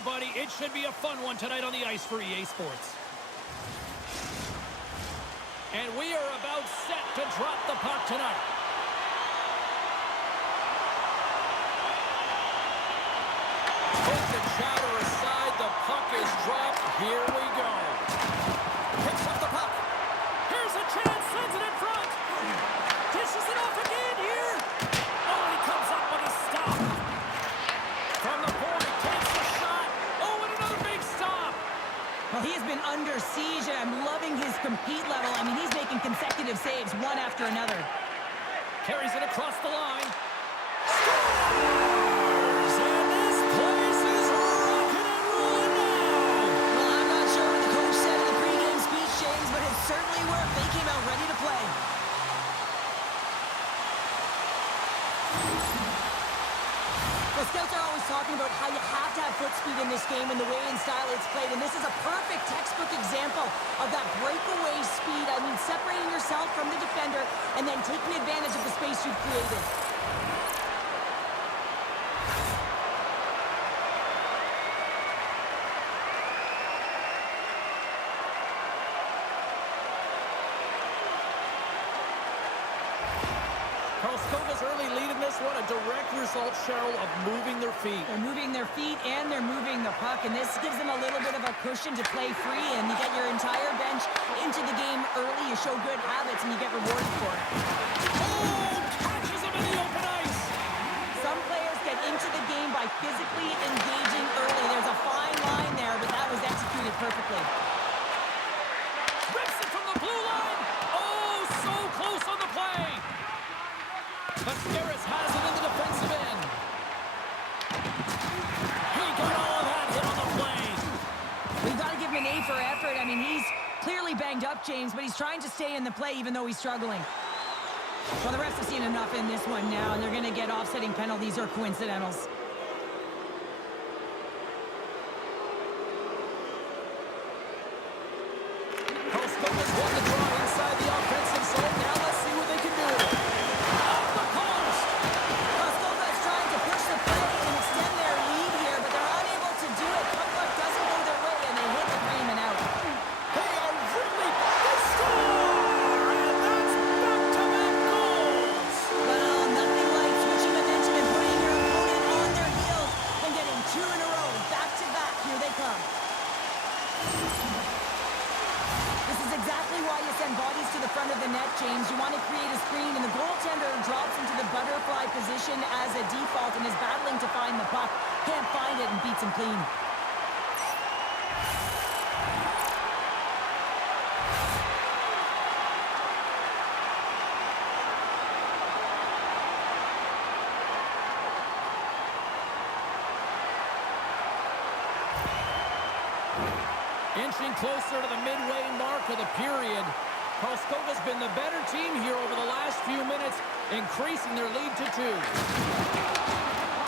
everybody. It should be a fun one tonight on the ice for EA Sports. And we are about set to drop the puck tonight. Put the chatter aside. The puck is dropped. Here we go. Picks up the puck. Here's a chance. Sends it in front. Dishes it off again here. Oh, he comes up with a stop. From the point, takes the shot. Oh, and another big stop. Well, he has been under siege, and I'm loving his compete level. I mean, he's making consecutive saves, one after another. Carries it across the line. Scores! And this place is rocking and rolling now. Well, I'm not sure what the coach said in the pregame speech, James, but it certainly worked. They came out ready to play. The scouts are always talking about how you have to have foot speed in this game and the way and style it's played, and this is a perfect textbook example of that breakaway speed. I mean, separating yourself from the defender and then taking advantage of the space you've created. Karlskoga's early lead in this one, a direct result, Cheryl, of moving their feet. They're moving their feet and they're moving the puck, and this gives them a little bit of a cushion to play free, and you get your entire bench into the game early. You show good habits, and you get rewarded for it. Oh, catches him in the open ice. Some players get into the game by physically engaging early. There's a fine line there, but that was executed perfectly. Rips it from the blue line. Oh, so close on the play. Mascaras has it in the defensive end. He got all of that hit on the play. We've got to give him an A for effort. I mean, he's clearly banged up, James, but he's trying to stay in the play even though he's struggling. Well, the refs have seen enough in this one now, and they're going to get offsetting penalties or coincidentals. Karlskoga's won the draw inside the offensive zone. Now let's see what they can do. Off the post. Karlskoga is trying to push the play and extend their lead here, but they're unable to do it. Puck luck doesn't go their way, and they hit the frame and out. They are really... They score! And that's back-to-back goals. Well, nothing like switching momentum and putting your opponent on their heels and getting two in a row. Back-to-back. Here they come. This is exactly why you send bodies to the front of the net, James. You want to create a screen, and the goaltender drops into the butterfly position as a default and is battling to find the puck. Can't find it and beats him clean. Inching closer to the midway mark of the period. Karlskoga's been the better team here over the last few minutes, increasing their lead to 2.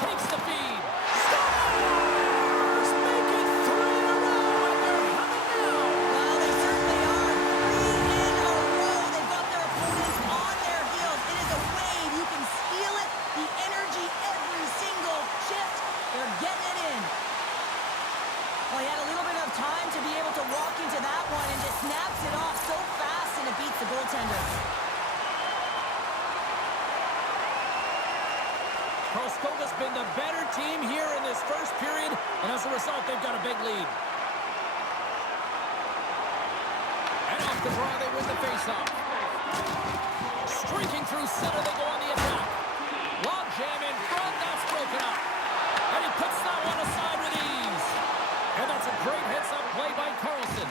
Takes the feed. Scores! Make it 3 in a row, and they're humming now. Well, they certainly are. 3 in a row. They've got their opponents on their heels. It is a wave. You can feel it. The energy every single shift. They're getting it in. Well, he had a little bit of time to be able to walk into that one and just snaps it off so fast, and it beats the goaltender. Karlskoga's been the better team here in this first period, and as a result, they've got a big lead. And off the draw, they win the faceoff. Streaking through center, they go on the attack. Lob jam in front, that's broken up. And he puts that one aside with ease. And that's a great heads-up play by Carlson.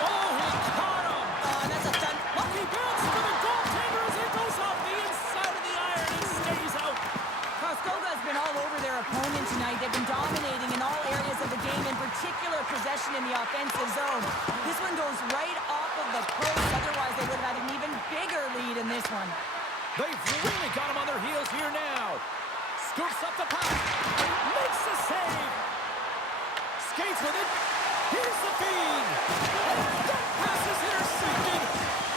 Oh, he caught him. That's a fun... He bounces for the goaltender as it goes off the inside of the iron and stays out. Karlskoga has been all over their opponent tonight. They've been dominating in all areas of the game, in particular possession in the offensive zone. This one goes right off of the post. Otherwise, they would have had an even bigger lead in this one. They've really got him on their heels here now. Scoops up the puck. Makes the save. Skates with it. Here's the feed. And that pass is intercepted.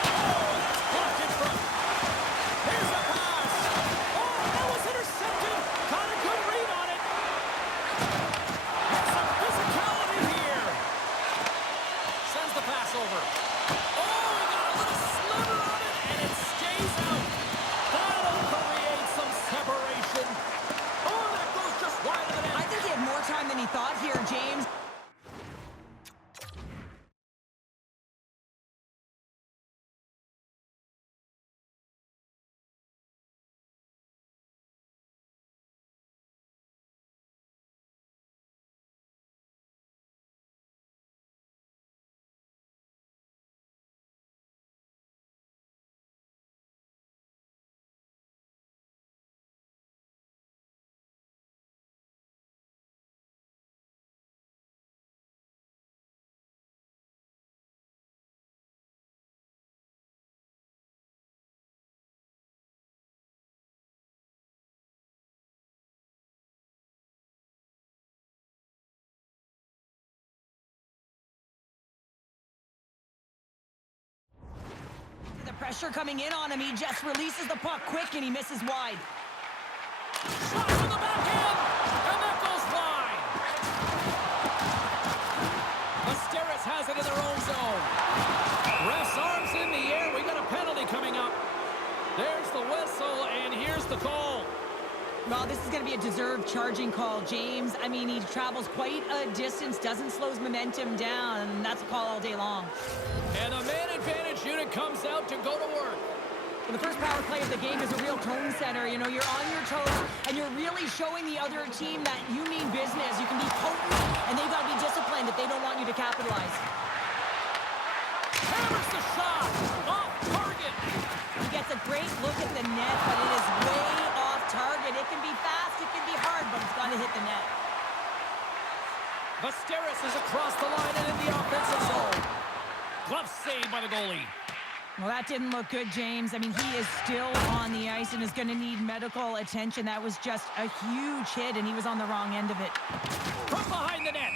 Oh, that's blocked in front. Here's the pass. Oh, that was intercepted. Got a good read on it. Has some any thought here, James. The pressure coming in on him. He just releases the puck quick and he misses wide. Shot from the back end, and that goes wide. Masteris has it in their own zone. Ref's arms in the air. We got a penalty coming up. There's the whistle, and here's the call. Well, this is going to be a deserved charging call, James. I mean, he travels quite a distance, doesn't slow his momentum down, and that's a call all day long. And the man advantage unit comes out to go to work. Well, the first power play of the game is a real tone setter. You know, you're on your toes, and you're really showing the other team that you mean business. You can be potent, and they've got to be disciplined if they don't want you to capitalize. Hammers the shot. Off target. He gets a great look at the net, but it is way off target. It can be fast, it can be hard, but it's got to hit the net. Masteris is across the line and in the offensive zone. Glove saved by the goalie. Well, that didn't look good, James. I mean, he is still on the ice and is going to need medical attention. That was just a huge hit, and he was on the wrong end of it. From behind the net.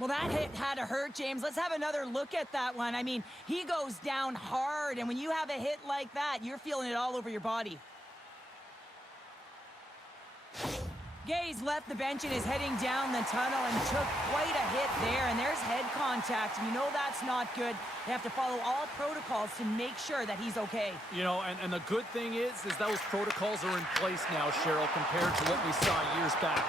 Well, that hit had to hurt, James. Let's have another look at that one. I mean, he goes down hard, and when you have a hit like that, you're feeling it all over your body. Gaze left the bench and is heading down the tunnel and took quite a hit there, and there's head contact, and you know that's not good. They have to follow all protocols to make sure that he's okay. You know, and the good thing is those protocols are in place now, Cheryl, compared to what we saw years back.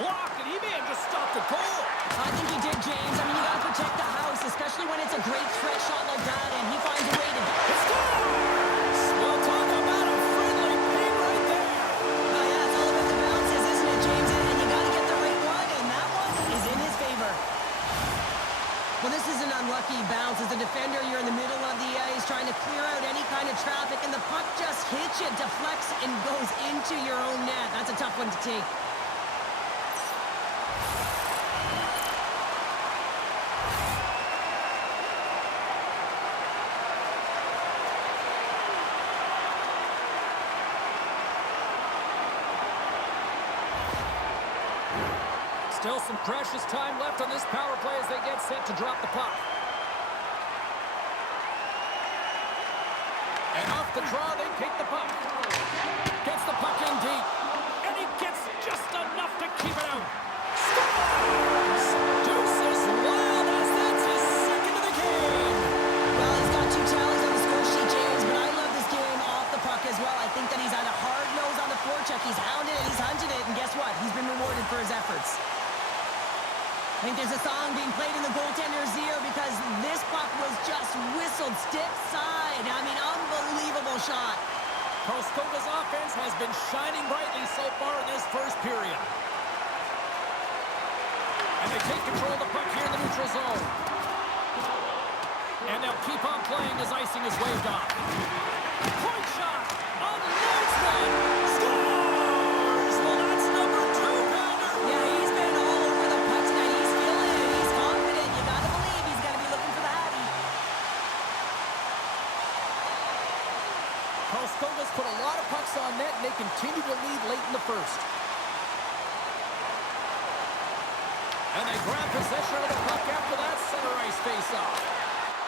Blocked, and he may have just stopped the goal. I think he did, James. I mean, you got to protect the house, especially when it's a great stretch shot like that, and he finds a way to... Scores! Well, talk about a friendly pain right there. Oh, yeah, it's all about the bounces, isn't it, James? And you got to get the right one, and that one is in his favor. Well, this is an unlucky bounce. As a defender, you're in the middle of the ice trying to clear out any kind of traffic, and the puck just hits you, deflects, and goes into your own net. That's a tough one to take. Still some precious time left on this power play as they get set to drop the puck. And off the draw, they take the puck. Gets the puck in deep. And he gets just enough to keep it out. Scores! Deuces wild as that's his second of the game. Well, he's got 2 tallies on the score sheet, James, but I love this game off the puck as well. I think that he's had a hard nose on the forecheck. He's hounded it, he's hunted it, and guess what? He's been rewarded for his efforts. I think there's a song being played in the goaltender's ear because this puck was just whistled stiff side. I mean, unbelievable shot. Karlskoga's offense has been shining brightly so far in this first period. And they take control of the puck here in the neutral zone. And they'll keep on playing as icing is waved off. Point shot on the next one. Scores! Well, that's number 2-pounder. Yeah, he's been all over the puck tonight. He's feeling it. He's confident. You gotta believe he's gonna be looking for the Hattie. Karlskoga's put a lot of pucks on net, and they continue to lead late in the first. And they grab possession of the puck after that center ice face-off.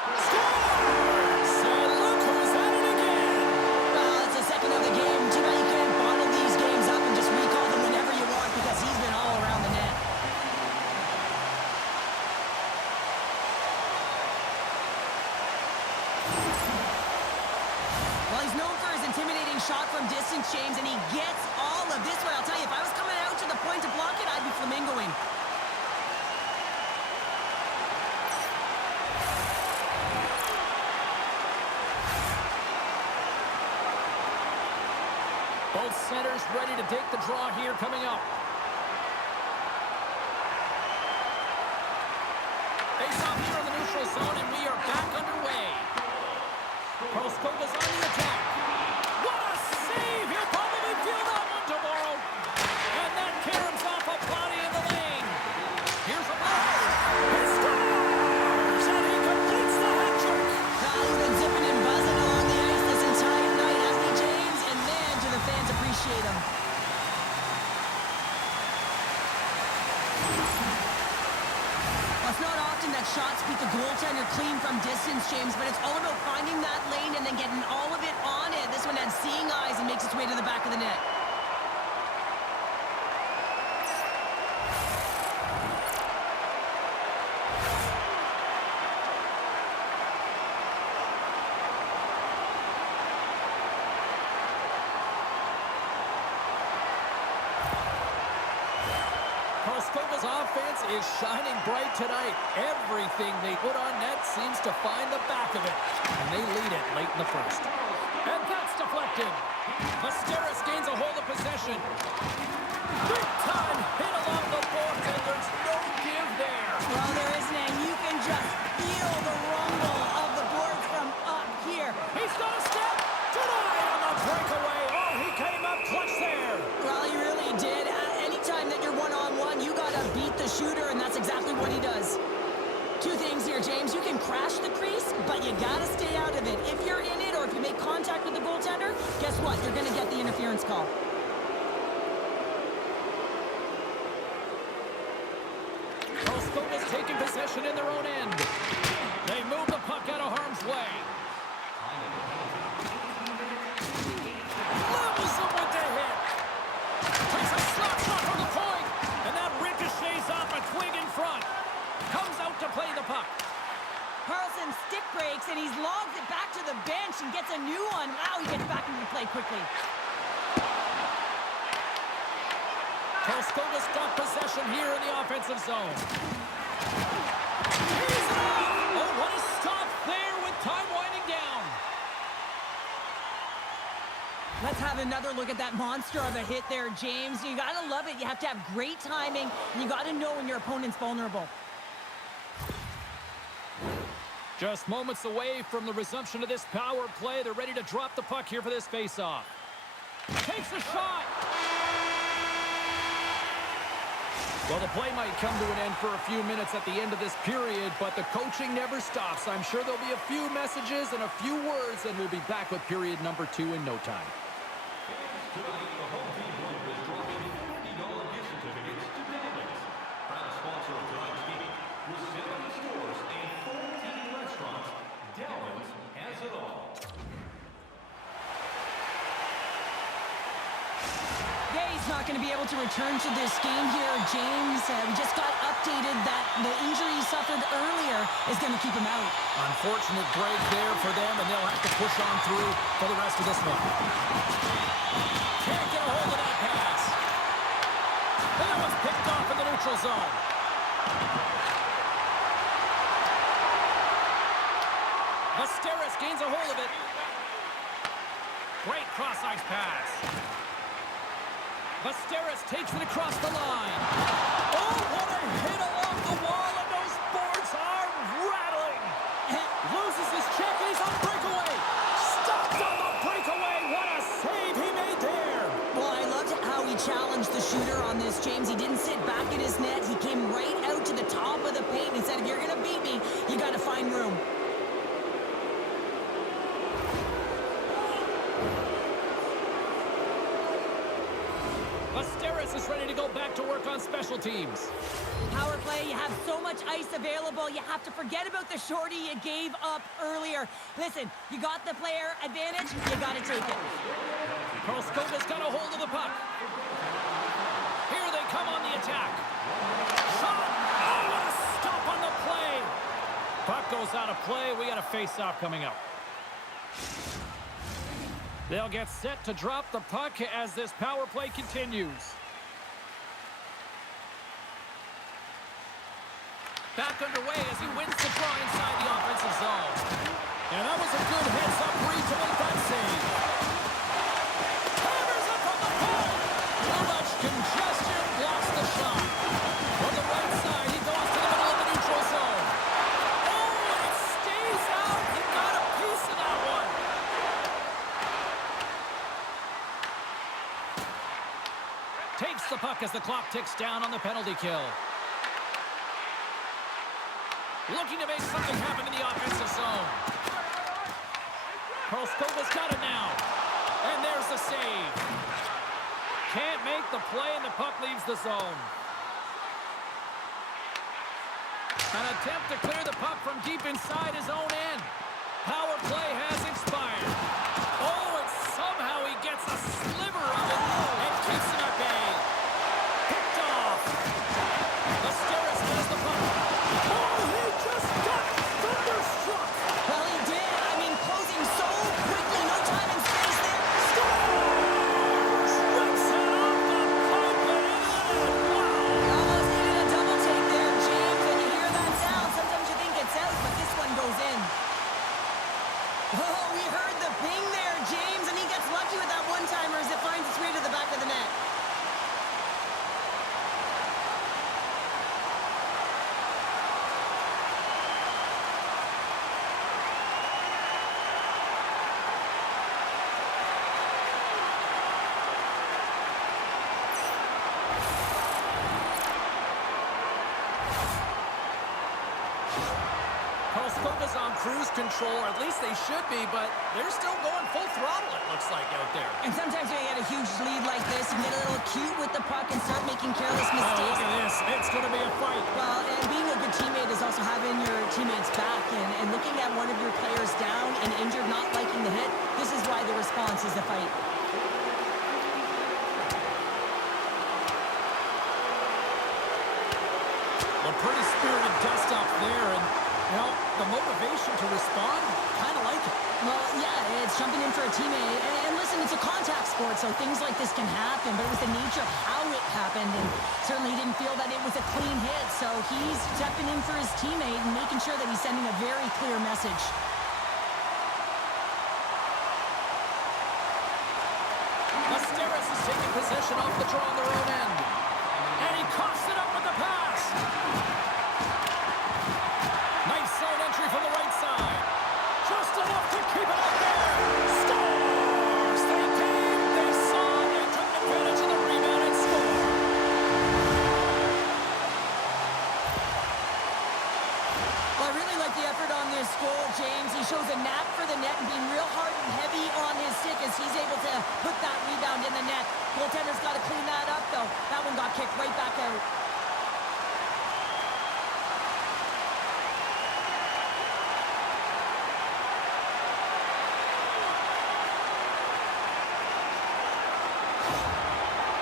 Scores! And look who's at it again! Well, it's the second of the game. Too bad you can't bottle these games up and just recall them whenever you want because he's been all around the net. Well, he's known for his intimidating shot from distance, James, and he gets all of this one. I'll tell you, if I was coming out to the point to block it, I'd be flamingoing. Both centers ready to take the draw here coming up. Face off here in the neutral zone, and we are back underway. Karlskoga's on the attack. What a save! He'll probably feel that one tomorrow. And that caroms off a body in the lane. Here's a ball. He scores! And he completes the hat trick. He's been zipping and buzzing along the ice this entire night, hasn't he, James? And man, do the fans appreciate him. Well, it's not often that shots beat the goaltender clean from distance, James, but it's all about finding that lane and then getting all of it on it. This one had seeing eyes and makes its way to the back of the net. Karlskoga's offense is shining bright tonight. Everything they put on net seems to find the back of it. And they lead it late in the first. And that's deflected. Masteris gains a hold of possession. Big time hit along the boards, and there's no give there. Well, there isn't, and you can just feel the rumble of the boards from up here. He's got a step. Denied on the breakaway. Oh, he came up clutch there. Well, he really did. Anytime that you're one-on-one, you got to beat the shooter, and that's exactly what he does. Two things here, James. You can crash the crease, but you got to stay out of it. If you're in it or if you make contact with the goaltender, guess what? You're going to get the interference call. Karlskoga's taking possession in their own end. They move the puck out of harm's way. Levels him with the hit. Takes a slap shot from the point, and that ricochets off a twig in front. Comes out to play the puck. Carlson stick breaks, and he's logged it back to the bench and gets a new one. Wow, he gets back into the play quickly. Karlskoga's got possession here in the offensive zone. He's off! Oh, what a stop there with time winding down. Let's have another look at that monster of a hit there, James. You got to love it. You have to have great timing, and you got to know when your opponent's vulnerable. Just moments away from the resumption of this power play. They're ready to drop the puck here for this face-off. Takes a shot! Well, the play might come to an end for a few minutes at the end of this period, but the coaching never stops. I'm sure there'll be a few messages and a few words, and we'll be back with period number 2 in no time. Tonight, the home team winner is dropping $50 gift certificates to Delvin's. Proud sponsor of tonight's game. With 70 stores and 14 restaurants, Delvin's has it all. He's not going to be able to return to this game here, James. We just got updated that the injury he suffered earlier is going to keep him out. Unfortunate break there for them, and they'll have to push on through for the rest of this one. Can't get a hold of that pass. And that was picked off in the neutral zone. Masteris gains a hold of it. Great cross-ice pass. Masteris takes it across the line. Oh, what a hit along the wall, and those boards are rattling. Loses his check, and he's on breakaway. Stopped on the breakaway. What a save he made there. Well, I loved how he challenged the shooter on this, James. He didn't sit back in his net. He came right out to the top of the paint and said, if you're going to beat me, you got to find room. Masteris is ready to go back to work on special teams. Power play, you have so much ice available, you have to forget about the shorty you gave up earlier. Listen, you got the player advantage, you got to take it. Karlskoga's got a hold of the puck. Here they come on the attack. Shot! Oh, what a stop on the play! Puck goes out of play. We got a face-off coming up. They'll get set to drop the puck as this power play continues. Back underway as he wins the draw inside the offensive zone. And that was a good heads-up read to make that save. Hammers it from the point. Too much congestion blocks the shot. From the right side, he goes to the middle of the neutral zone. Oh, and it stays out. He got a piece of that one. Takes the puck as the clock ticks down on the penalty kill. Looking to make something happen in the offensive zone. Karlskoga's got it now. And there's the save. Can't make the play, and the puck leaves the zone. An attempt to clear the puck from deep inside his own end. Power play has expired. Oh, and somehow he gets a sliver of it and keeps it at bay. Picked off. Asteris has the puck. Oh, he just got thunderstruck. Well, he did. I mean, closing so quickly. No time and space there. Scores! Rips it off the pipe and into the net. Wow! He almost needed a double take there, James. When you hear that sound, sometimes you think it's out, but this one goes in. Oh, we heard the ping there, James, and he gets lucky with that one-timer as it finds its way to the back of the net. Karlskoga's on cruise control, or at least they should be, but they're still going full throttle, it looks like, out there. And sometimes when you get a huge lead like this, you get a little cute with the puck and start making careless Oh, mistakes. look at this. It's going to be a fight. Well, and being a good teammate is also having your teammates back and looking at one of your players down and injured, not liking the hit. This is why the response is a fight. A pretty spirited dust-up there, and, you know, the motivation to respond, kind of like it. Well, yeah, it's jumping in for a teammate. And listen, it's a contact sport, so things like this can happen, but it was the nature of how it happened, and certainly he didn't feel that it was a clean hit, so he's stepping in for his teammate and making sure that he's sending a very clear message. Asteris is taking possession off the draw on their own end. And he coughs it up with the pass. Nice zone entry from the right side. Just enough to keep it out there. Scores! They came, they saw, they took advantage of the rebound and scored. Well, I really like the effort on this goal, James. He shows a knack for the net and being real hard and heavy on his stick as he's able to put that rebound in the net. Goaltender's got to clean that up, though. That one got kicked right back out.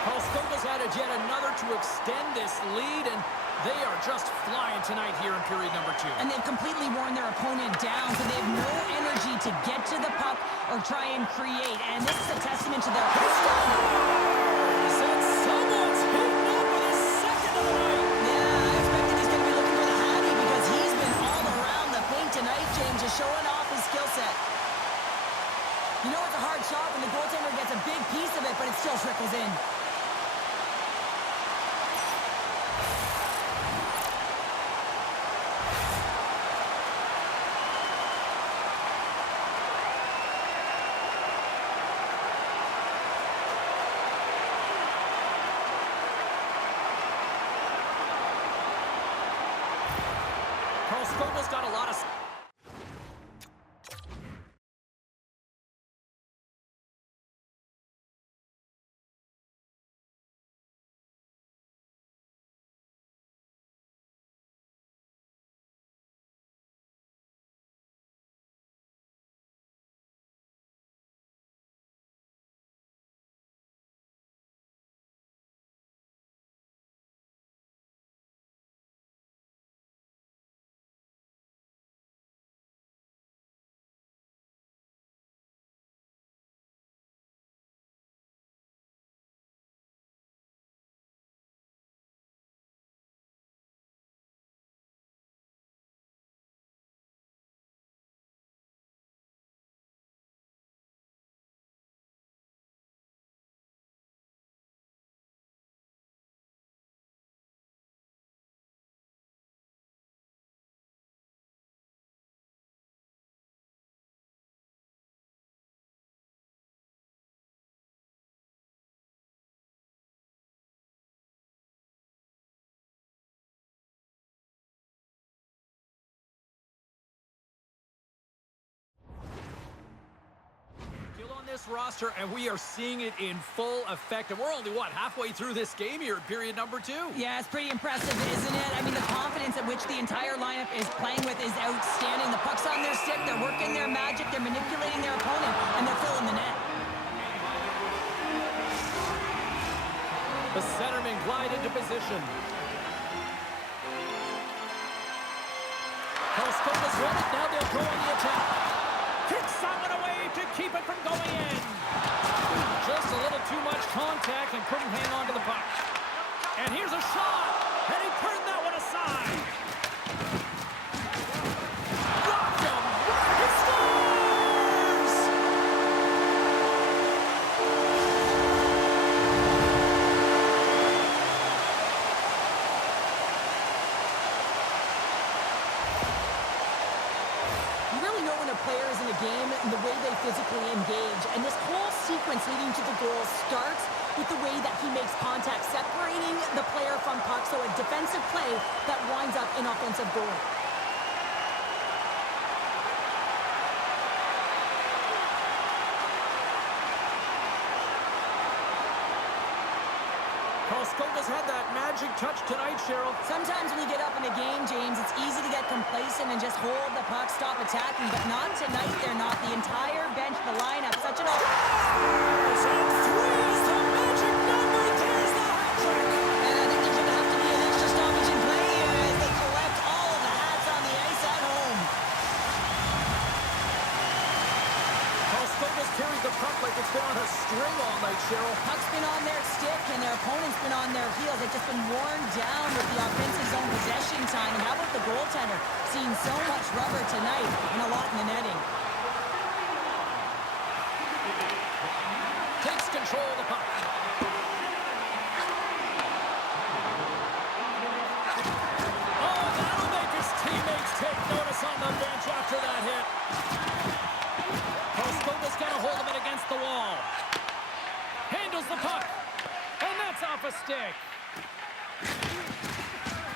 Karlskoga's added yet another to extend this lead, and they are just flying tonight here in period number 2. And they've completely worn their opponent down, so they have no energy to get to the puck or try and create. And this is a testament to their style. And someone's hitting up with his second of the night. Yeah, I expected he's going to be looking for the Hattie because he's been all around the paint tonight, James, just showing off his skill set. You know it's a hard shot when the goaltender gets a big piece of it, but it still trickles in. Karlskoga's got a lot of... this roster, and we are seeing it in full effect. And we're only, what, halfway through this game here, period number 2? Yeah, it's pretty impressive, isn't it? I mean, the confidence at which the entire lineup is playing with is outstanding. The puck's on their stick, they're working their magic, they're manipulating their opponent, and they're filling the net. The centermen glide into position. Karlskoga's won it. Now they'll go on the attack. Kicks that one away to keep it from going in. Just a little too much contact and couldn't hang on to the puck. And here's a shot. And he turned that one aside. Rocked him. He scores! You really know when a player is in a game and the way they physically engage. And this whole sequence leading to the goal starts with the way that he makes contact, separating the player from puck, so a defensive play that winds up in offensive goal. Karlskoga's had that magic touch tonight, Cheryl. Sometimes when you get up in a game, James, it's easy to get complacent and just hold the puck, stop attacking, but not tonight. They're not. The entire bench, the lineup, such an... And three's the magic number. There's the hat trick. And I think there's going to have to be an extra stoppage in play here as they collect all of the hats on the ice at home. Karlskoga's carried the puck like it's been on a string all night, Cheryl. Puck's been on their stick and their opponent's been on their heels. They've just been worn down with the offensive zone possession time. And how about the goaltender? Seeing so much rubber tonight and a lot in the netting. Takes control of the puck. Oh, that'll make his teammates take notice on the bench after that hit. Karlskoga's got a hold of it against the wall. Handles the puck. And that's off a stick.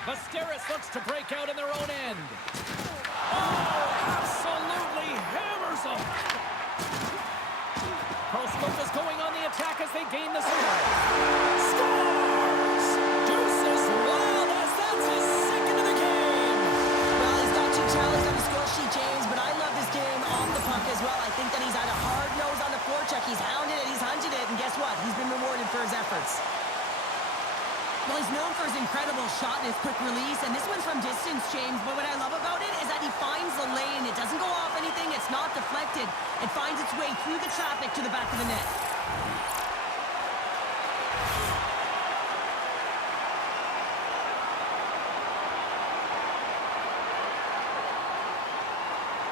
Basteris looks to break out in their own end. Oh, absolutely hammers them. Karlskoga's going on the attack as they gain the zone. Scores! Deuces wild as that's his second of the game. Well, he's got 2 tallies on the score sheet, James, but I love this game off the puck as well. I think that he's had a hard nose on the forecheck. He's hounded it, he's hunted it, and guess what? He's been rewarded for his efforts. Well, he's known for his incredible shot and his quick release, and this one's from distance, James, but what I love about it is that he finds the lane. It doesn't go off anything, it's not deflected. It finds its way through the traffic to the back of the net.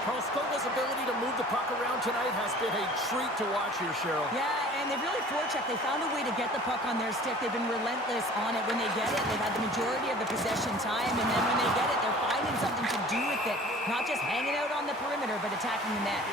Karlskoga's ability to move the puck around tonight has been a treat to watch here, Cheryl. Yeah, and they've really forechecked. They found a way to get the puck on their stick. They've been relentless on it. When they get it, they've had the majority of the possession time, and then when they get it, they're finding something to do with it. Not just hanging out on the perimeter, but attacking the net.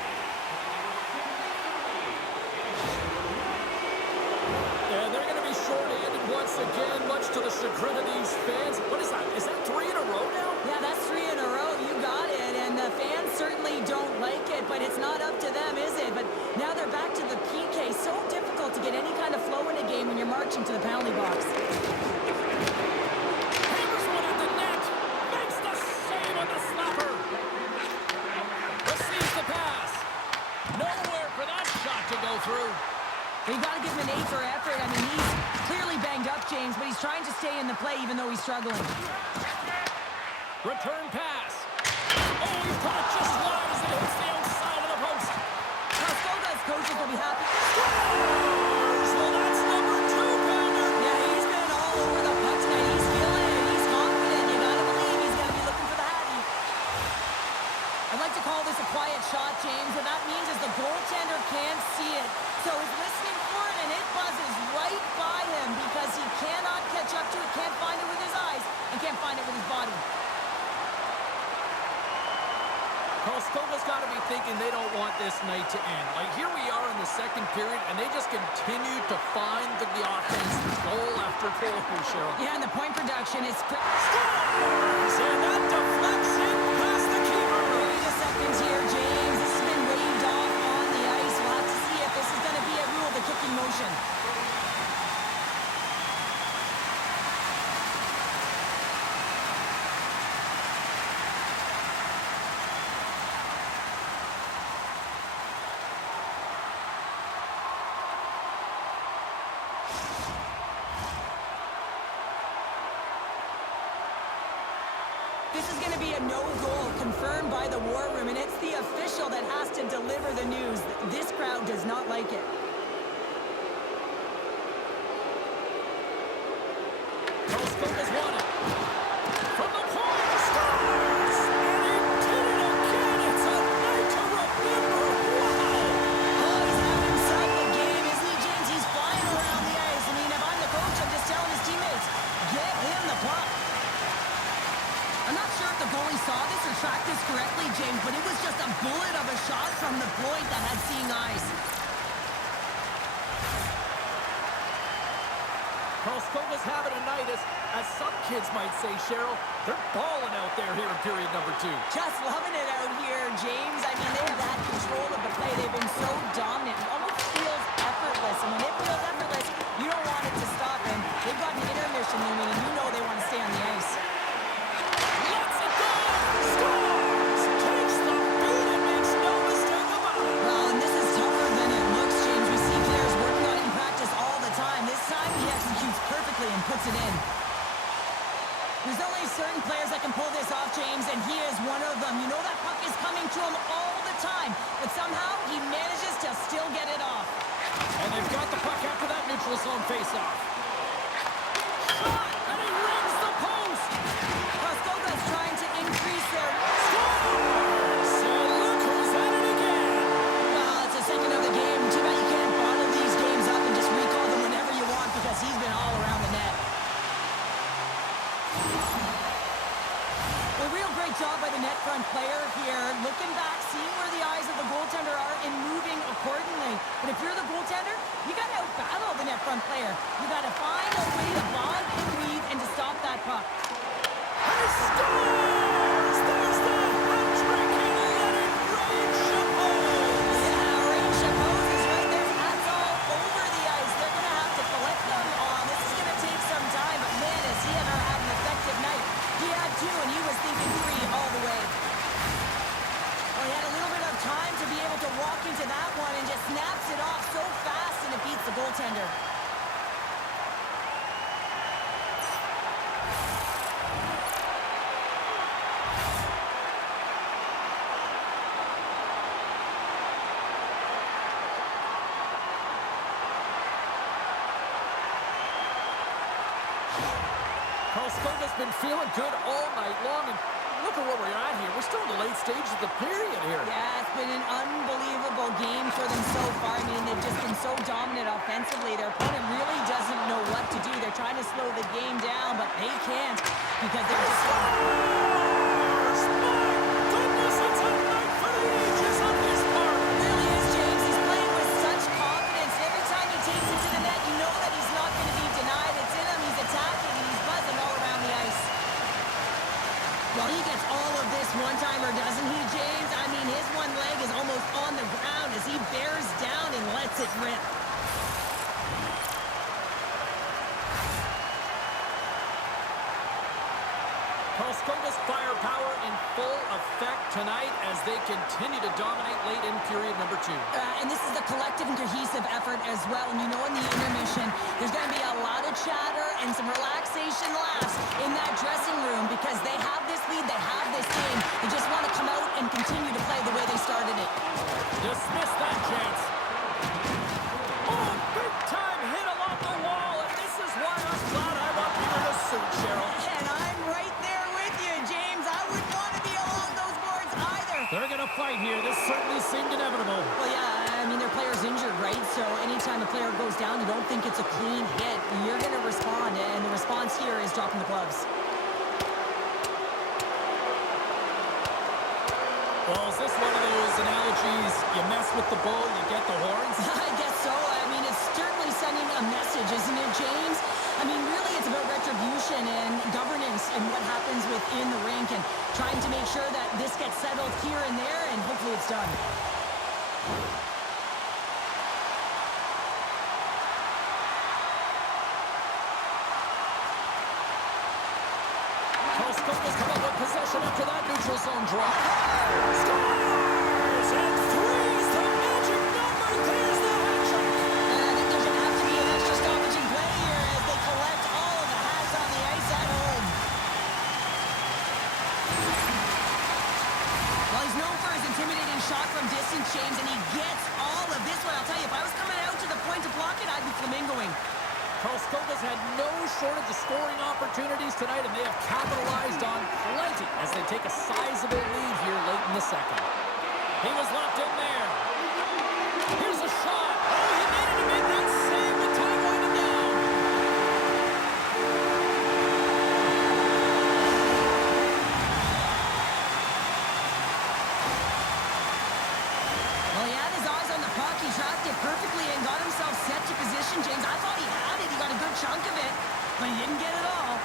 And they're going to be short-handed once again, much to the chagrin of these fans. What is that? Is that 3 in a row now? Yeah, that's 3 in a row. You got it. And the fans certainly don't like it, but it's not up to them, is it? But now they're back to the PK. So difficult to get any kind of flow in a game when you're marching to the penalty box. Hammers one at the net. Makes the save on the slapper. Receives the pass. Nowhere for that shot to go through. You got to give him an A for effort. I mean, he's clearly banged up, James, but he's trying to stay in the play even though he's struggling. Return pass. Oh, he put it just wide as it hits the outside of the post. Karlskoga's coaches will be happy. Scores! Well, that's number 2, Pounder. Yeah, he's been all over the puck tonight. He's feeling it. He's confident. You got to believe he's going to be looking for the hattie. I'd like to call this a quiet shot, James. What that means is the goaltender can't see it. So he's listening for it, and it buzzes right by him because he cannot catch up to it, can't find it with his eyes, and can't find it with his body. Karlskoga's got to be thinking they don't want this night to end. Like, here we are in the second period, and they just continue to find the offense goal after goal here, Cheryl. Yeah, and the point production is... Scores! And that deflects in past the keeper. Wait a second here, James. This has been waved off on the ice. We'll have to see if this is going motion. This is going to be a no goal confirmed by the War Room, and it's the official that has to deliver the news. This crowd does not like it. Karlskoga's won it. From the corner, scores! And he did it again. It's a night to remember. Wow! Oh, he's having himself a game, isn't he, James? He's flying around the ice. I mean, if I'm the coach, I'm just telling his teammates, get him the puck. I'm not sure if the goalie saw this or tracked this correctly, James, but it was just a bullet of a shot from the point that had seeing eyes. Karlskoga's having a night, as some kids might say, Cheryl. They're balling out there here in period number 2. Just loving it out here, James. I mean, they have had control of the play. They've been so dominant. It almost feels effortless. And when it feels effortless, you don't want it to stop. And they've got an intermission looming, and you know they want to stay on the ice. Lets it go! Scores! Takes the beat and makes no mistake about it. Well, and this is tougher than it looks, James. We see players working on it in practice all the time. This time, he executes perfectly and puts it in. There's only certain players that can pull this off, James, and he is one of them. You know that puck is coming to him all the time, but somehow he manages to still get it off. And they've got the puck after that neutral zone faceoff. Shot! And he rings the post! Karlskoga's trying to increase their... Scores! And look who's at it again! Well, it's the second of the game. Too bad you can't bottle these games up and just recall them whenever you want because he's been all around the net. A real great job by the net front player here. Looking back, seeing where the eyes of the goaltender are and moving accordingly. But if you're the goaltender, you got to out-battle the net front player. You got to find a way to bond and weave and to stop that puck. And he scores! There's the hat-trick and let it rain Chapeau! Yeah, Rain Chapeau is right there. Hats all over the ice. They're going to have to collect them on. This is going to take some time, but man, has he ever had an effective night. He had 2, and he was thinking 3 all the way. Well, he had a little bit of time to be able to walk into that one and just snaps it off so fast, and it beats the goaltender. Karlskoga's been feeling good all night long, and look at where we're at here. We're still in the late stage of the period here. Yeah, it's been an unbelievable game for them so far. I mean, they've just been so dominant offensively. Their opponent really doesn't know what to do. They're trying to slow the game down, but they can't because they're just... Scores! My goodness, it's a night for the ages on this part. Really is, James. He's playing with such confidence. Every time he takes it to the net, you know that he's not going to be denied. It's in him. He's attacking, and he's buzzing all around the ice. Well, he gets all of this one-timer, doesn't he, James? I mean, his one leg is almost on the ground as he bears down and lets it rip. Karlskoga's firepower in full effect tonight as they continue to dominate late in period number 2. And this is a collective and cohesive effort as well. And you know in the intermission, there's going to be a lot of chatter and some relaxation laughs in that dressing room because they have this lead, they have this game. They just want to come out and continue to play the way they started it. Dismiss that chance. Oh, big time hit along the wall, and this is why I'm glad I'm up here in a suit, Cheryl. And I'm right there with you, James. I wouldn't want to be along those boards either. They're going to fight here. This certainly seemed inevitable. Well, yeah, I mean, their player's injured, right? So anytime a player goes down, you don't think it's a clean hit. You're going to respond, and the response here is dropping the gloves. Well, is this one of those analogies, you mess with the bull, you get the horns? I guess so. I mean, it's certainly sending a message, isn't it, James? I mean, really, it's about retribution and governance and what happens within the rink and trying to make sure that this gets settled here and there, and hopefully it's done. Karlskoga's come up with possession after that neutral zone drop. Scores! And three's the magic number. There's the hat trick. And I think there's going to have to be an extra stoppage in play here as they collect all of the hats on the ice at home. Well, he's known for his intimidating shot from distance, James, and he gets all of this one. I'll tell you, if I was coming out to the point to block it, I'd be flamingoing. Karlskoga's had no shortage of scoring opportunities tonight, and they have capitalized on plenty as they take a sizable lead here late in the second. He was locked in there. Here's a shot. Oh, he made it to make that save with time winding down. Well, he had his eyes on the puck. He tracked it perfectly and got himself set to position, James. I thought he had it. He got a good chunk of it, but he didn't get it all.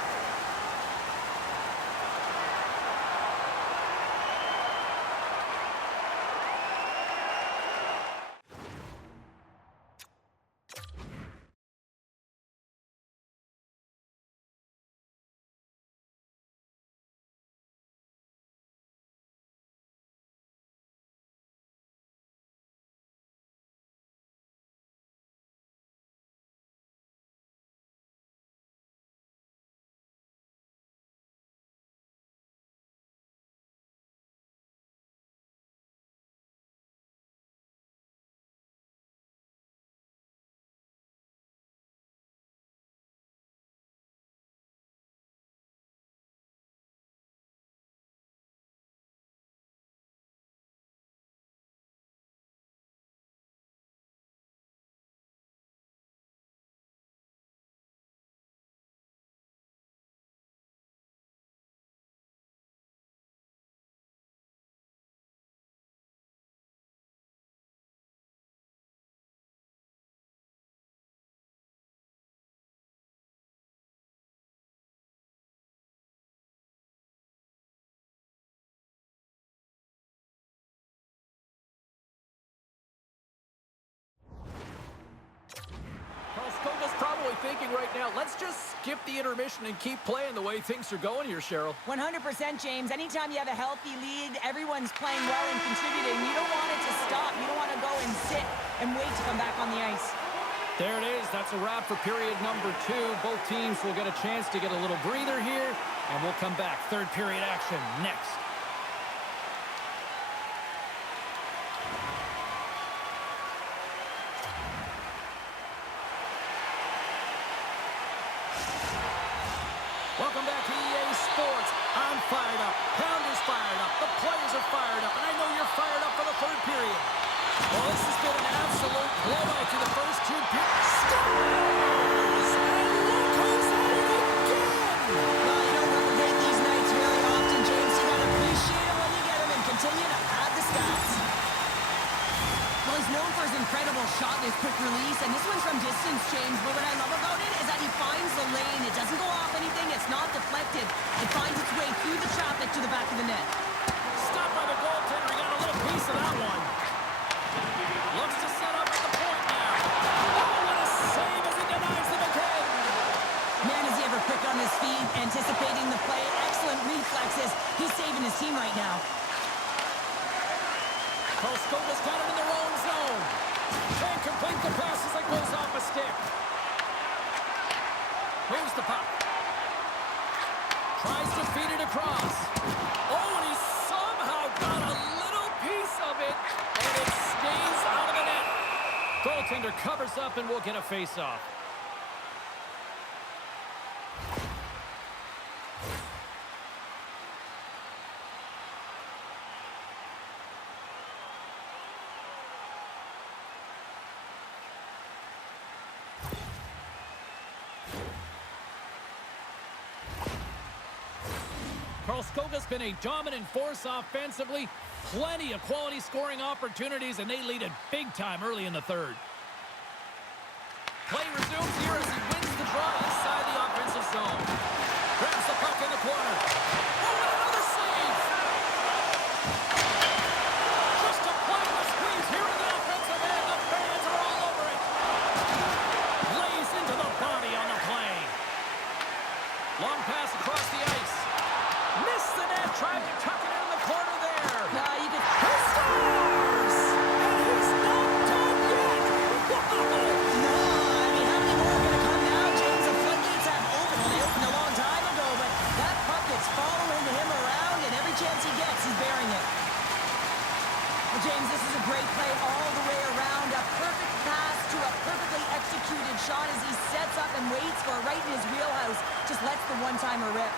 Karlskoga's probably thinking right now, let's just skip the intermission and keep playing the way things are going here, Cheryl. 100%, James. Anytime you have a healthy lead, everyone's playing well and contributing. You don't want it to stop. You don't want to go and sit and wait to come back on the ice. There it is. That's a wrap for period number 2. Both teams will get a chance to get a little breather here, and we'll come back. Third period action next. Welcome back to EA Sports. I'm fired up. Pounder's fired up. The players are fired up. And I know you're fired up for the third period. Well, this has been an absolute blowout through the first 2 periods. Scores! And look who's at it again! Well, you don't replicate these nights very often, James. You got to appreciate it when you get them and continue to add the stats. Well, he's known for his incredible shot and his quick release, and this one's from distance, James. But what I love about it is that he finds the lane. It doesn't go off anything. It's not deflected. It finds its way through the traffic to the back of the net. Stopped by the goaltender. He got a little piece of that one. Looks to set up at the point now. Oh, what a save as he denies them again. Man, is he ever quick on his feet, anticipating the play. Excellent reflexes. He's saving his team right now. Karlskoga's got it in their own zone. Can't complete the pass as it goes off a stick. Here's the puck. Tries to feed it across. Oh, and he somehow got a little piece of it, and it stays out of the net. Goaltender covers up, and we'll get a face-off. Karlskoga's been a dominant force offensively. Plenty of quality scoring opportunities, and they lead it big time early in the third. Play resumes here as he wins the draw inside the offensive zone. Grabs the puck in the corner. Oh, and another save! Just a play of squeeze here in the offensive end. The fans are all over it. Lays into the body on the play. Long pass across the ice. and waits for it right in his wheelhouse. Just lets the one-timer rip.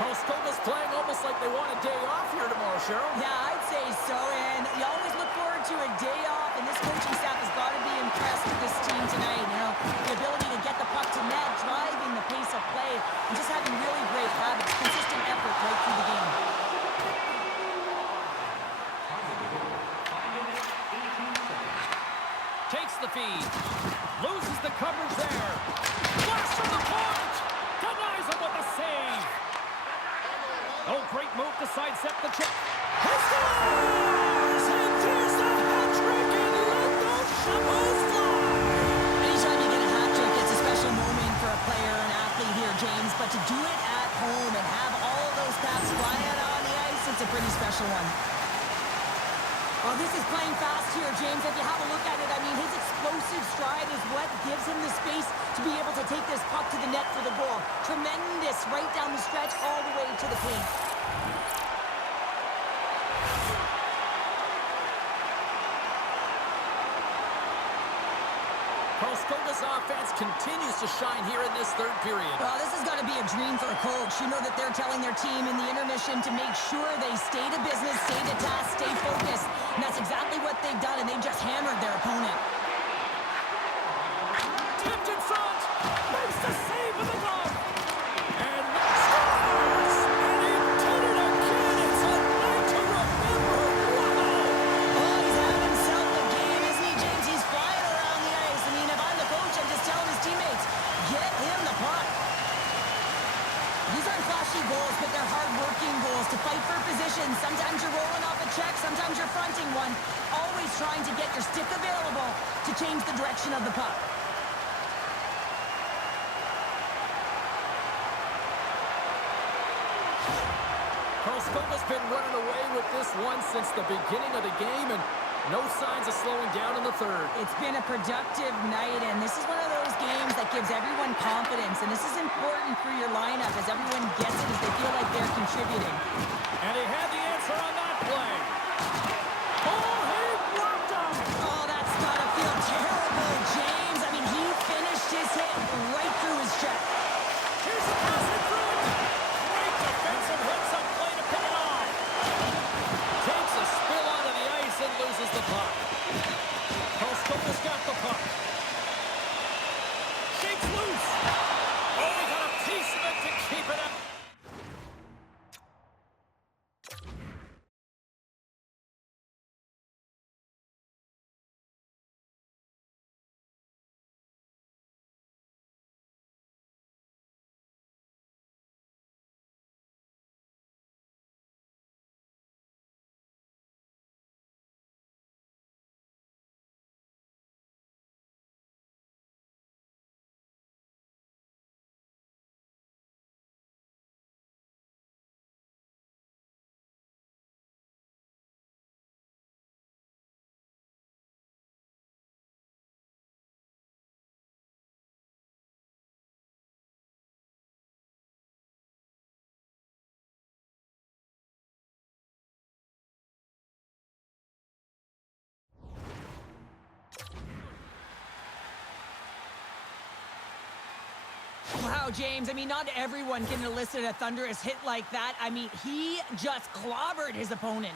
Karlskoga's playing almost like they want a day off here tomorrow, Cheryl. Yeah, I'd say so, and you always look forward to a day off, and this coaching staff has got to be impressed with this team tonight. You know, the ability to get the puck to net, driving the pace of play, and just having really great habits, consistent effort right through the game. Takes the feed. Loses the coverage there. Blast from the point! Denies him with a save. Oh, great move to sidestep the check. He scores! And there's the hat trick, and let those shovels fly! Anytime you get a hat trick, it's a special moment for a player, an athlete here, James. But to do it at home and have all of those caps flying out on the ice, it's a pretty special one. Oh, this is playing fast here, James. If you have a look at it, I mean, his explosive stride is what gives him the space to be able to take this puck to the net for the goal. Tremendous right down the stretch all the way to the paint. Karlskoga's offense continues to shine here in this third period. Well, this has got to be a dream for a coach. You know that they're telling their team in the intermission to make sure they stay to business, stay to task, stay focused. And that's exactly what they've done, and they've just hammered their opponent. Tipped in front. Makes the save with the glove. And scores! And he did it again. It's a night to remember. Wow! Oh, he's having himself a game, isn't he, James? He's flying around the ice. I mean, if I'm the coach, I'm just telling his teammates, get him the puck. These aren't flashy goals, but they're hard-working goals to fight for position. Sometimes you're rolling off a check, sometimes you're fronting one. Always trying to get your stick available to change the direction of the puck. Karlskoga's been running away with this one since the beginning of the game, and no signs of slowing down in the third. It's been a productive night, and this is one of those games that gives everyone confidence, and this is important for your lineup as everyone gets it, as they feel like they're contributing. And he had the answer on that play. Oh, he blocked him! Oh, that's gotta feel terrible, James. I mean, he finished his hit right through his check. Here's the pass in front. Great defensive hits up play to pick it off. Takes a spill onto the ice and loses the puck. Karlskoga's got the puck. Shakes loose. Oh, he got a piece of it to keep it up. Wow, James, I mean, not everyone can elicit a thunderous hit like that. I mean, he just clobbered his opponent.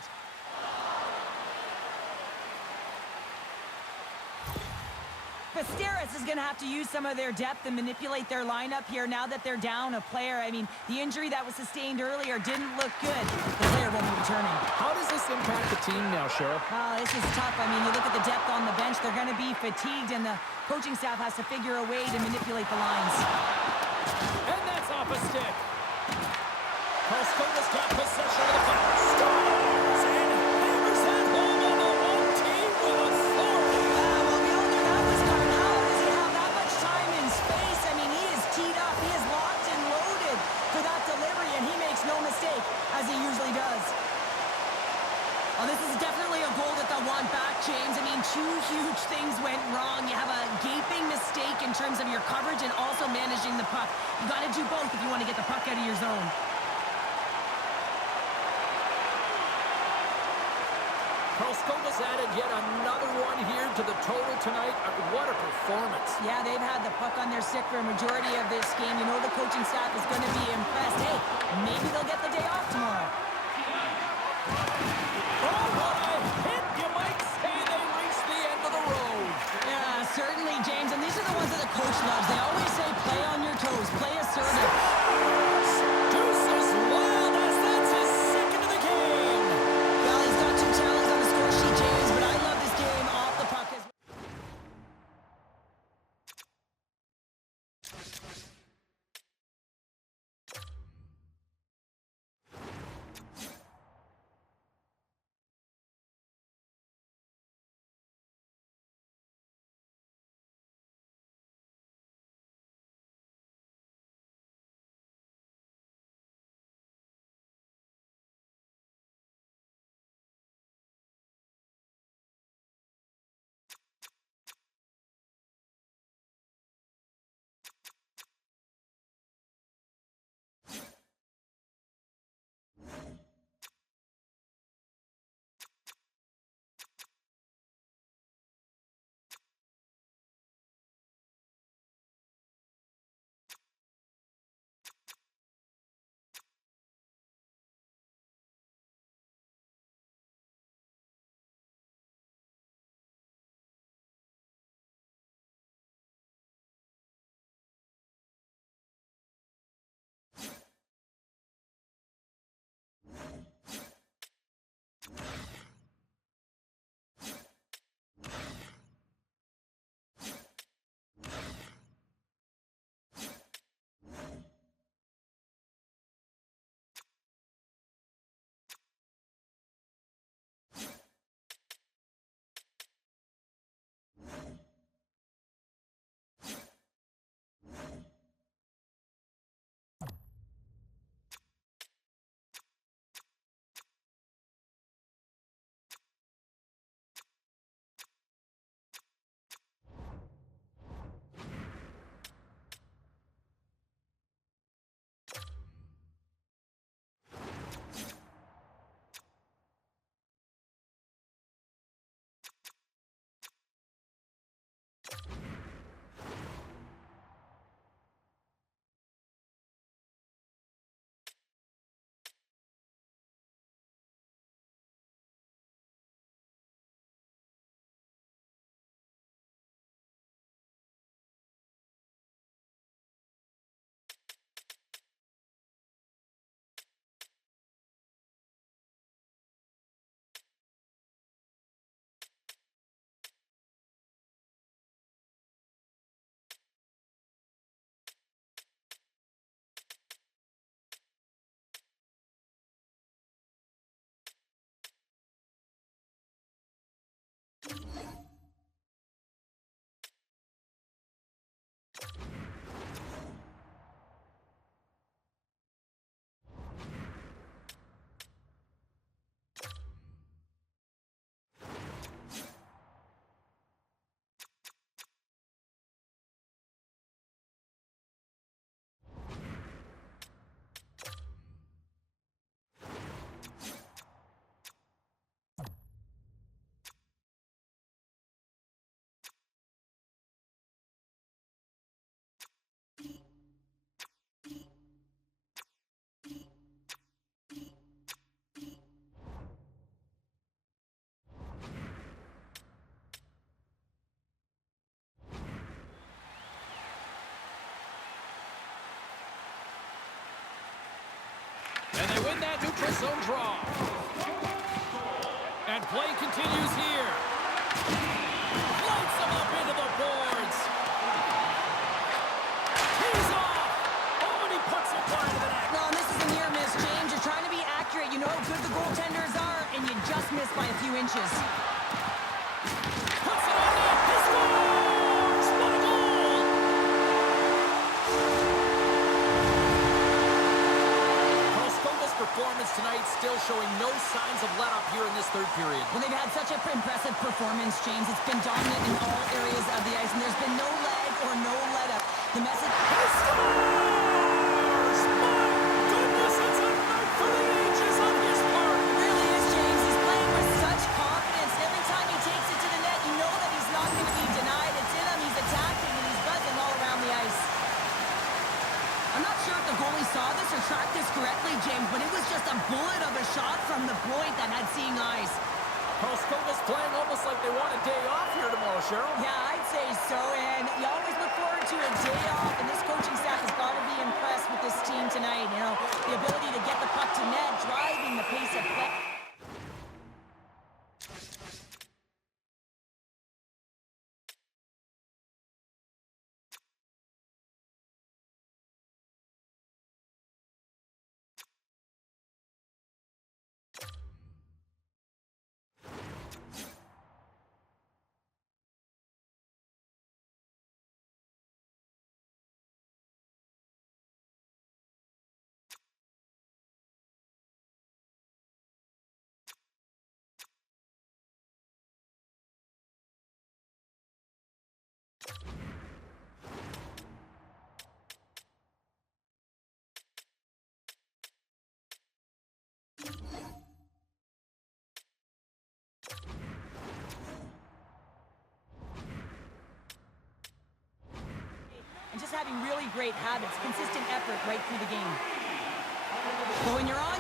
Pasteris is going to have to use some of their depth and manipulate their lineup here now that they're down a player. I mean, the injury that was sustained earlier didn't look good. The player won't be returning. How does this impact the team now, Cheryl? Oh, this is tough. I mean, you look at the depth on the bench, they're going to be fatigued, and the coaching staff has to figure a way to manipulate the lines. And that's off a stick. Karlskoga's got possession of the puck. Scores! And hammers that home on the one team with authority. Well, we all knew that was coming. How does he have that much time and space? I mean, he is teed up. He is locked and loaded for that delivery, and he makes no mistake, as he usually does. Oh, this is definitely a goal that they'll want back, James. I mean, two huge things went wrong. You have a gaping mistake in terms of your coverage and also managing the puck. You got to do both if you want to get the puck out of your zone. Karlskoga's added yet another one here to the total tonight. What a performance. Yeah, they've had the puck on their stick for a majority of this game. You know the coaching staff is going to be impressed. Hey, maybe they'll get the day off tomorrow. Oh, what a hit! You might say they reached the end of the road. Yeah, certainly, James. And these are the ones that the coach loves. They always say play on your toes, play assertive. Deuces Wild as that's his second of the game. Well, he's got 2 challenges on the score sheet, James, but I love this game off the puck as well. And they win that neutral zone draw. And play continues here. Lights them up into the boards. He's off. Oh, and he puts it wide of the net. Well, and this is a near miss, James. You're trying to be accurate. You know how good the goaltenders are, and you just miss by a few inches. Puts it on net. He scores! What a goal! Karlskoga's performance tonight still showing no signs of let-up here in this third period. Well, they've had such an impressive performance, James. It's been dominant in all areas of the ice, and there's been no lag or no let-up. The message... He scores! My goodness, it's a night for the ages on his part. It really is, James. He's playing with such confidence. correctly, James, but it was just a bullet of a shot from the point that had seeing eyes. Karlskoga's playing almost like they want a day off here tomorrow, Cheryl. Yeah, I'd say so, and you always look forward to a day off, and this coaching staff has got to be impressed with this team tonight. You know, the ability to get the puck to net, driving the pace of play. And just having really great habits, consistent effort right through the game. But when you're on,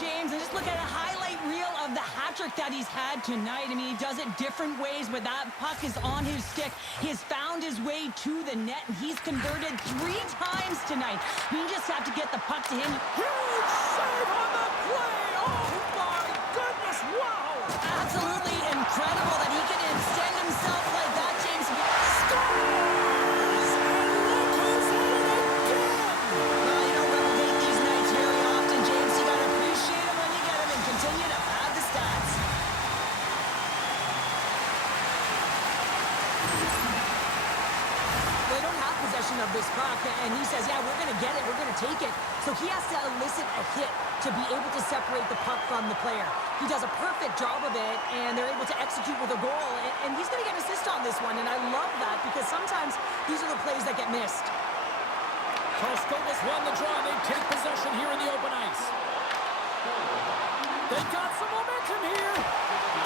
James, and just look at a highlight reel of the hat-trick that he's had tonight. I mean, he does it different ways, but that puck is on his stick. He has found his way to the net, and he's converted 3 times tonight. You just have to get the puck to him. Huge save on the play! Oh, my goodness, wow! Absolutely incredible that he can extend himself like that, James. Scores! And look who's in it again! Well, you don't replicate these nights very often, James. You gotta appreciate them when you get them and continue to pad the stats. They don't have possession of this puck, and he says, yeah, we're gonna get it, we're gonna take it. So he has to elicit a hit to be able to separate the puck from the player. He does a perfect job of it, and they're able to execute with a goal, and he's gonna get an assist on this one, and I love that because sometimes these are the plays that get missed. Karlskoga's won the draw. They take possession here in the open ice. They got some momentum here.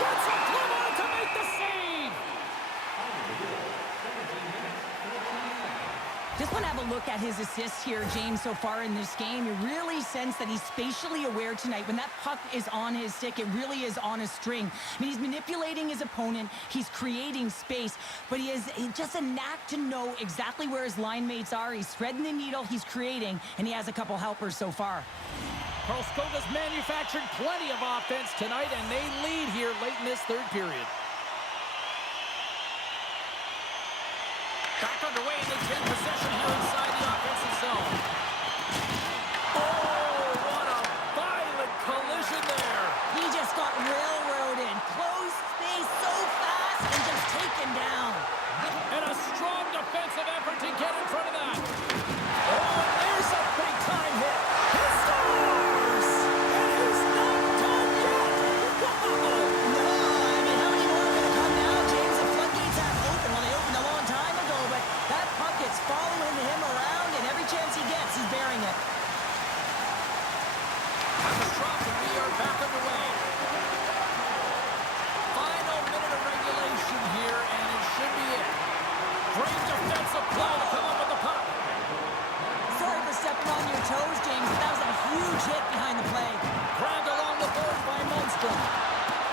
Gets a glove on it to make the save. Just want to have a look at his assists here, James, so far in this game. You really sense that he's spatially aware tonight. When that puck is on his stick, it really is on a string. I mean, he's manipulating his opponent. He's creating space, but he has just a knack to know exactly where his line mates are. He's threading the needle, he's creating, and he has a couple helpers so far. Karlskoga's manufactured plenty of offense tonight, and they lead here late in this third period. Back underway, and they take possession here inside the offensive zone. Oh, what a violent collision there. He just got railroaded. Close space so fast and just taken down. And a strong defensive effort to get in front of that. Oh, and there's a big-time hit. He scores! And he's not done yet. Wow! No, I mean, how many more are going to come now, James? The floodgates have opened. Well, they opened a long time ago, but that puck is following him around, and every chance he gets, he's bearing it. At the drop, and we are back underway. Final minute of regulation here, and it should be it. Great defensive play to come up with the puck. Sorry for stepping on your toes, James, but that was a huge hit behind the play. Grabbed along the board by Lundstrom.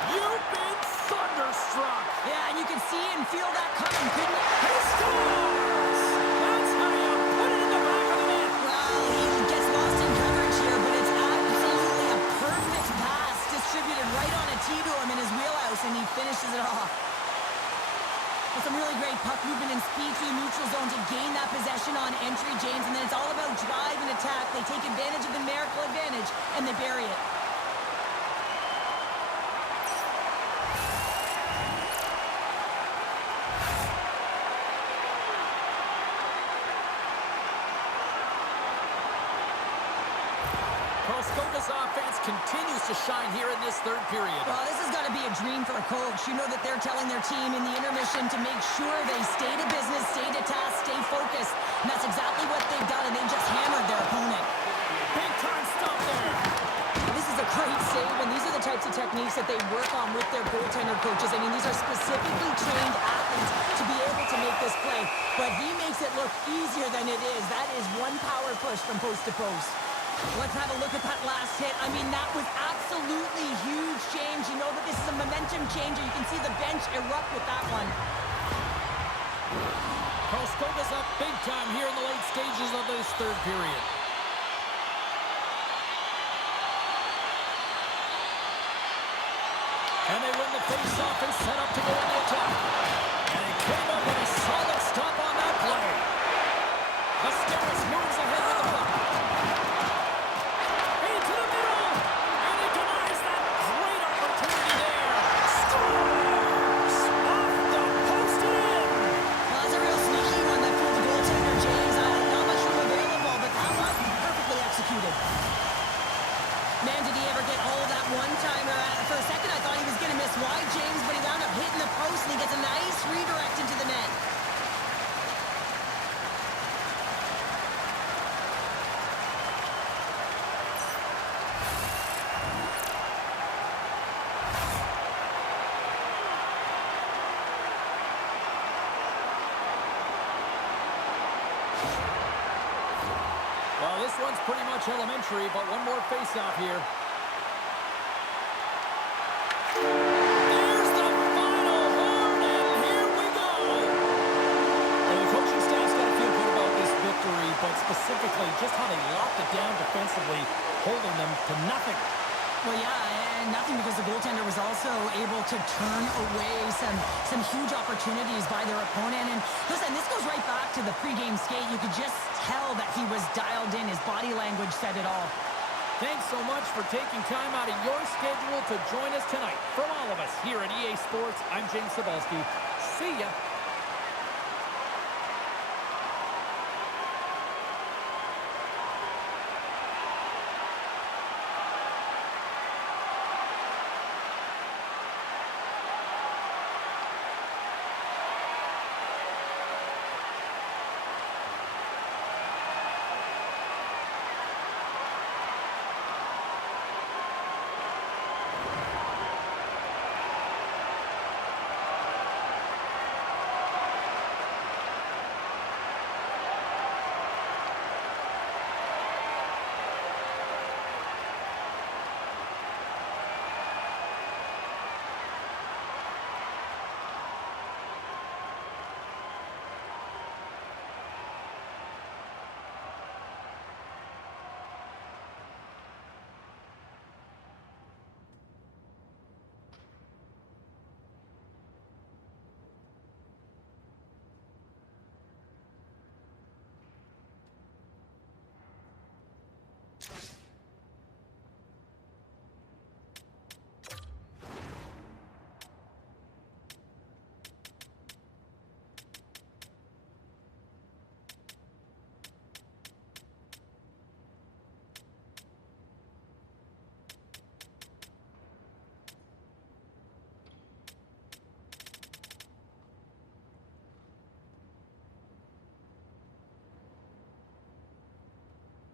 You've been thunderstruck. Yeah, and you can see and feel that coming, couldn't you? He scores! That's how you put it in the back of the net. Well, he gets lost in coverage here, but it's absolutely a perfect pass distributed right on a tee to him in his wheelhouse, and he finishes it off. With some really great puck movement and speed to the neutral zone to gain that possession on entry, James, and then it's all about drive and attack. They take advantage of the numerical advantage, and they bury it. Karlskoga's offense continues to shine here in this third period. Well, this has got to be a dream for a coach. You know that they're telling their team in the intermission to make sure they stay to business, stay to task, stay focused. And that's exactly what they've done, and they just hammered their opponent. Big time stop there. This is a great save, and these are the types of techniques that they work on with their goaltender coaches. I mean, these are specifically trained athletes to be able to make this play. But he makes it look easier than it is. That is one power push from post to post. Let's have a look at that last hit. I mean, that was absolutely huge change. You know that this is a momentum changer. You can see the bench erupt with that one. Karlskoga's up big time here in the late stages of this third period. And they win the face-off and set up to go on the attack. And he came up with a solid stop on that play. Mascaris moves ahead with the puck. Into the middle. And he denies that great opportunity there. Scores! Off the post and in. Well, that's a real sneaky one that fooled the goaltender, James. Not much room available, but that one perfectly executed. Man, did he ever get all of that one-timer? For a second, I thought he was going to miss wide, James, but he wound up hitting the post, and he gets a nice redirect into the net. Well, this one's pretty much elementary, but one more face-off here. There's the final horn, and here we go. Well, the coaching staff's got to feel good about this victory, but specifically just how they locked it down defensively, holding them to nothing. Well, yeah, and nothing because the goaltender was also able to turn away some huge opportunities by their opponent. And listen, this goes right back to the pregame skate. You could just tell that he was dialed in. His body language said it all. Thanks so much for taking time out of your schedule to join us tonight. From all of us here at EA Sports, I'm James Cybulski. See ya.